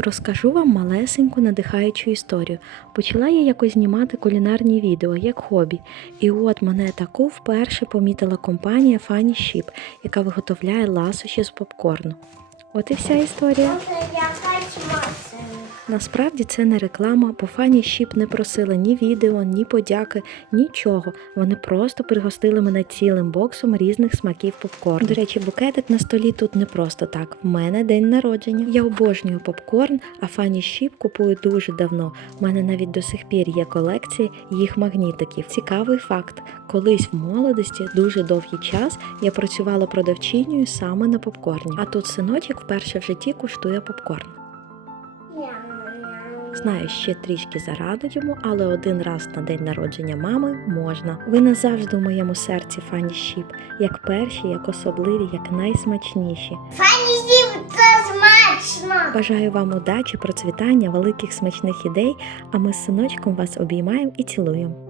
Розкажу вам малесеньку надихаючу історію. Почала я якось знімати кулінарні відео як хобі. І от мене таку вперше помітила компанія Funny Ship, яка виготовляє ласощі з попкорну. От і вся історія. Насправді це не реклама, бо Фані Щіп не просила ні відео, ні подяки, нічого. Вони просто пригостили мене цілим боксом різних смаків попкорну. До речі, букетик на столі тут не просто так. В мене день народження. Я обожнюю попкорн, а Фані Щіп купую дуже давно. У мене навіть до сих пір є колекція їх магнітиків. Цікавий факт: колись в молодості дуже довгий час я працювала продавчинею саме на попкорні. А тут синочок вперше в житті куштує попкорн. Знаю, ще трішки зарано йому, але один раз на день народження мами можна. Ви назавжди у моєму серці, Фані Шіп, як перші, як особливі, як найсмачніші. Фані Шіп це смачно. Бажаю вам удачі, процвітання, великих смачних ідей. А ми з синочком вас обіймаємо і цілуємо.